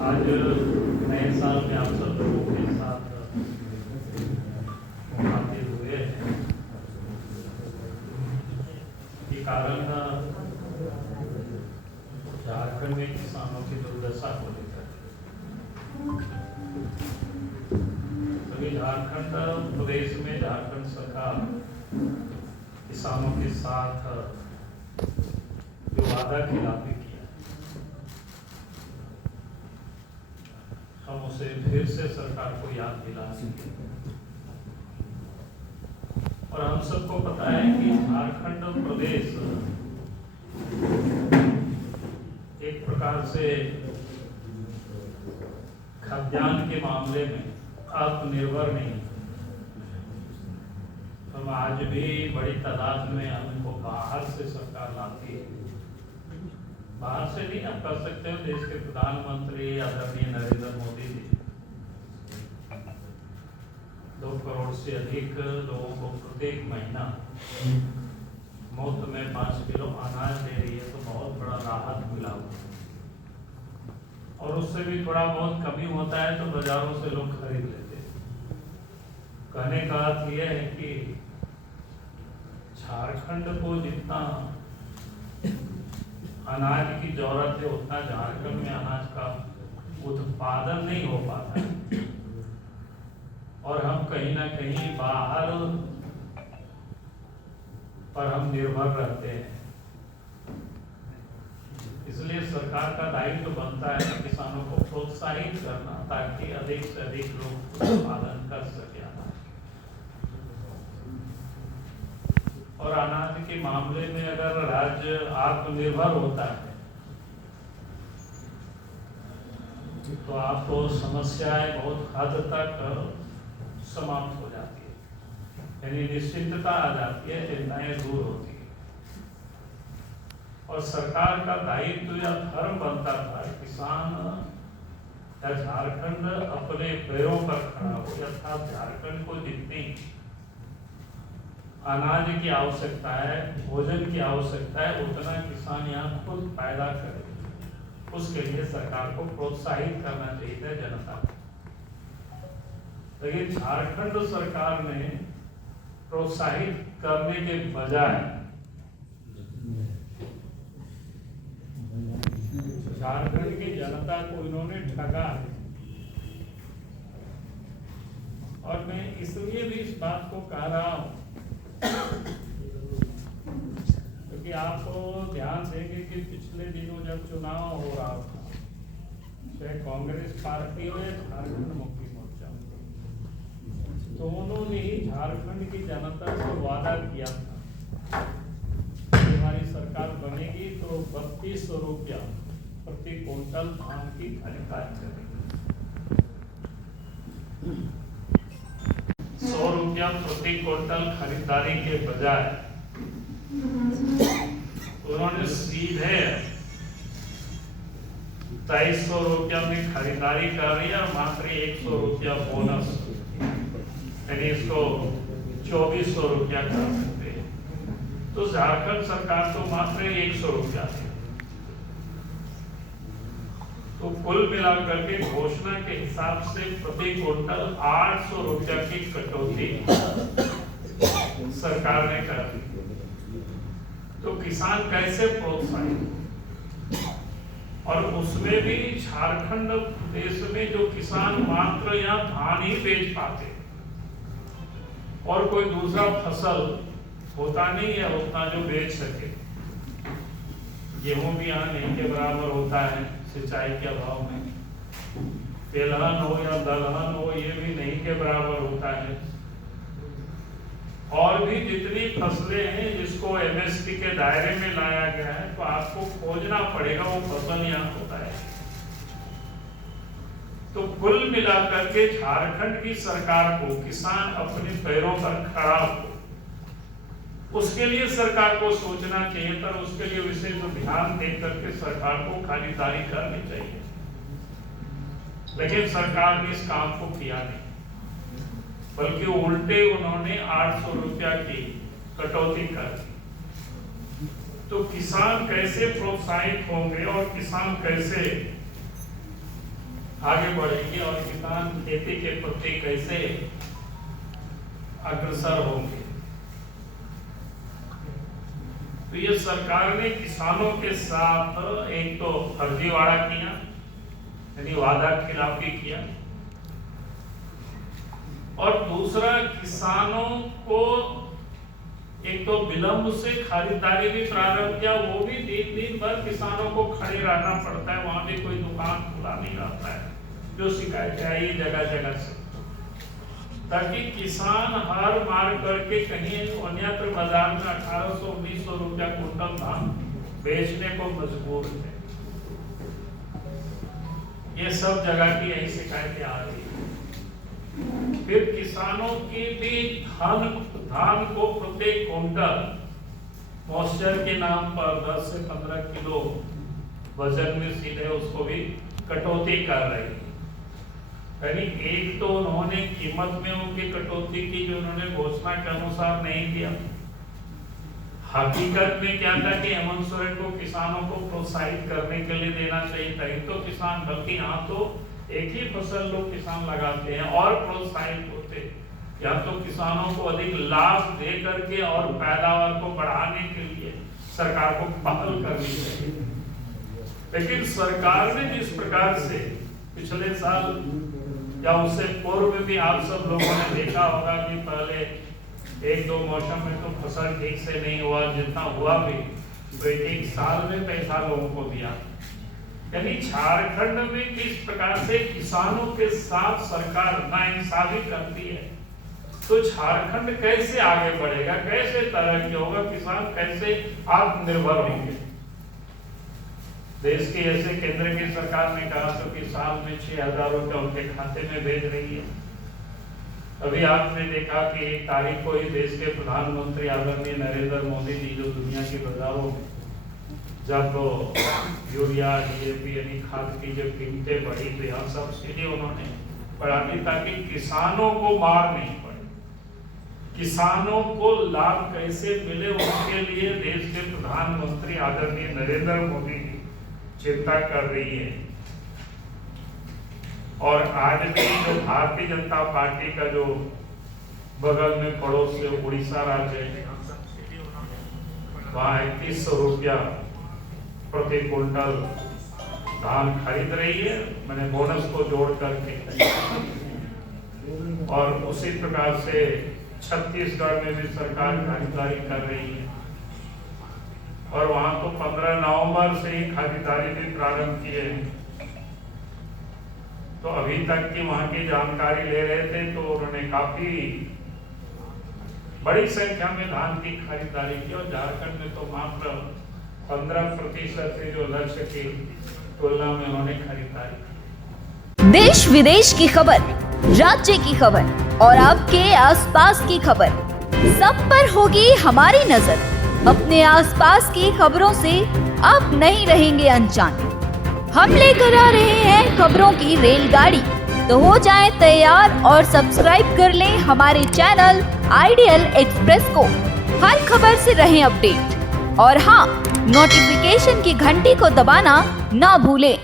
आज नए साल में आप सब लोगों के साथ आते हुए हैं ये कारण झारखंड में किसानों की दुर्दशा को लेकर क्योंकि झारखंड प्रदेश में झारखंड सरकार किसानों के साथ जो वादा खिलाफी किया हम उसे फिर से सरकार को याद दिला सकें। और हम सबको पता है कि झारखंड प्रदेश एक प्रकार से खाद्यान्न के मामले में आत्मनिर्भर नहीं। हम आज भी बड़ी तादाद में हमको बाहर से सरकार लाती है। बाहर से नहीं, आप कह सकते हो देश के प्रधानमंत्री आदरणीय नरेंद्र मोदी जी 2 करोड़ से अधिक लोगों को प्रत्येक महीना मुफ्त में 5 किलो अनाज दे रही है, तो बहुत बड़ा राहत मिला हुआ। और उससे भी थोड़ा बहुत कमी होता है तो बाजारों से लोग खरीद लेते हैं। कहने का अर्थ यह है कि झारखंड को जितना अनाज की जरूरत है उतना झारखंड में अनाज का उत्पादन नहीं हो पाता है। और हम कहीं ना कहीं बाहर पर हम निर्भर रहते हैं। इसलिए सरकार का दायित्व बनता है किसानों को प्रोत्साहित करना ताकि अधिक से अधिक लोग उत्पादन कर सके। और अनाज के मामले में अगर राज्य आत्मनिर्भर होता है तो आपको समस्याएं बहुत हद तक समाप्त हो जाती है, यानी निश्चिंतता आ जाती है, चिंताएं दूर होती है। और सरकार का दायित्व या धर्म बनता था किसान या झारखंड अपने पैरों पर खड़ा हो, अर्थात झारखंड को जितनी अनाज की आवश्यकता है, भोजन की आवश्यकता है, उतना किसान यहाँ खुद पैदा करे। उसके लिए सरकार को प्रोत्साहित करना चाहिए जनता को। लेकिन झारखंड सरकार ने प्रोत्साहित करने के बजाय झारखंड की जनता को इन्होंने ठगा है। और मैं इसलिए भी इस बात को कह रहा हूं क्योंकि आप ध्यान देंगे कि पिछले दिनों जब चुनाव हो रहा था, चाहे कांग्रेस पार्टी हो या झारखंड मुक्ति मोर्चा, दोनों ने ही झारखंड की जनता से वादा किया था कि हमारी सरकार बनेगी तो 3200 रुपया प्रति क्विंटल धान की खरीदारी करेगी। 100 रुपया प्रति क्विंटल खरीदारी के बजाय उन्होंने सीधे 2300 रुपया में खरीदारी कर रही है और मात्र 100 रुपया बोनस, यानी इसको 2400 रुपया कर सकते हैं। तो झारखंड सरकार तो मात्र 100 रुपया है। तो कुल मिलाकर के घोषणा के हिसाब से प्रति क्विंटल 800 रुपया की कटौती सरकार ने कर दी। तो किसान कैसे प्रोत्साहित, और उसमें भी झारखंड देश में जो किसान मात्र यहाँ धान ही बेच पाते और कोई दूसरा फसल होता नहीं है उतना जो बेच सके। गेहूं भी यहाँ नहीं के बराबर होता है सिंचाई के अभाव में, तिलहन हो या दलहन हो ये भी नहीं के बराबर होता है। और भी जितनी फसलें हैं जिसको एमएसपी के दायरे में लाया गया है तो आपको खोजना पड़ेगा वो फसल यहाँ होता है। तो कुल मिलाकर के झारखंड की सरकार को किसान अपने पैरों पर खड़ा हो, उसके लिए सरकार को सोचना चाहिए था। उसके लिए विशेष ध्यान देकर के सरकार को खरीदारी करनी चाहिए, लेकिन सरकार ने इस काम को किया नहीं, बल्कि उल्टे उन्होंने 800 रुपया की कटौती कर दी। तो किसान कैसे प्रोत्साहित होंगे और किसान कैसे आगे बढ़ेंगे और किसान खेती के प्रति कैसे अग्रसर होंगे। तो ये सरकार ने किसानों के साथ एक तो फर्जीवाड़ा किया, यानी वादा खिलाफी किया, और दूसरा किसानों को एक तो विलंब से खरीदारी भी प्रारंभ किया, वो भी दिन भर किसानों को खड़े रहना पड़ता है, वहां भी कोई दुकान खुला नहीं रहता है, जो शिकायतें आई जगह जगह से, ताकि किसान हार मार करके कहीं अन्यत्र बाजार में 1800-1900 रुपया कुंटल धान बेचने को मजबूर है। ये सब जगह की यही शिकायतें आ रही है। फिर किसानों की भी धान को प्रत्येक कुंटल मॉइस्चर के नाम पर 10 से 15 किलो वजन में सीधे उसको भी कटौती कर रही है। यानी एक तो उन्होंने कीमत में उनकी कटौती की जो उन्होंने घोषणा के अनुसार नहीं किया। हकीकत में क्या था कि हेमंत सोरेन को किसानों को प्रोत्साहित करने के लिए देना चाहिए था, तो किसान, बल्कि यहाँ तो एक ही फसल लोग किसान लगाते हैं और प्रोत्साहित होते, या तो किसानों को अधिक लाभ दे करके और पैदावार को बढ़ाने के लिए सरकार को पहल करनी चाहिए। लेकिन सरकार ने जिस प्रकार से पिछले साल या उससे पूर्व भी आप सब लोगों ने देखा होगा कि पहले 1-2 मौसम में तो फसल ठीक से नहीं हुआ, जितना हुआ भी तो एक साल में पैसा लोगों को दिया। यानी झारखंड में किस प्रकार से किसानों के साथ सरकार नाइंसाफी करती है, तो झारखंड कैसे आगे बढ़ेगा, कैसे तरक्की होगा, किसान कैसे आत्मनिर्भर होंगे। देश की ऐसे केंद्र की सरकार ने कहा तो कि साल में 6000 रुपया उनके खाते में भेज रही है। अभी आपने देखा कि 1 तारीख को ही देश के प्रधानमंत्री आदरणीय नरेंद्र मोदी जी जो दुनिया के बाजारों में जब यूरिया, DAP यानी खाद की जब कीमतें बढ़ी तो यहाँ सब्सिडी उन्होंने बढ़ा दी ताकि किसानों को मार नहीं पड़े, किसानों को लाभ कैसे मिले उसके लिए देश के प्रधानमंत्री आदरणीय नरेंद्र मोदी जी चिंता कर रही है। और आज भी जो भारतीय जनता पार्टी का जो बगल में पड़ोस से उड़ीसा राज्य है, वहाँ 3100 रुपया प्रति कुंटल धान खरीद रही है, मैंने बोनस को जोड़ करके। और उसी प्रकार से छत्तीसगढ़ में भी सरकार खरीदारी कर रही है, और वहां तो 15 नवंबर से ही खरीदारी भी प्रारंभ किए हैं। तो अभी तक की वहां की जानकारी ले रहे थे तो उन्होंने काफी बड़ी संख्या में धान की खरीदारी की, और झारखंड में तो मात्र 15% से जो लक्ष्य की तुलना में उन्होंने खरीदारी की। देश विदेश की खबर, राज्य की खबर और आपके आसपास की खबर, सब पर होगी हमारी नजर। अपने आसपास की खबरों से आप नहीं रहेंगे अनजान। हम लेकर आ रहे हैं खबरों की रेलगाड़ी, तो हो जाएं तैयार और सब्सक्राइब कर लें हमारे चैनल आइडियल एक्सप्रेस को। हर खबर से रहें अपडेट, और हाँ, नोटिफिकेशन की घंटी को दबाना ना भूलें।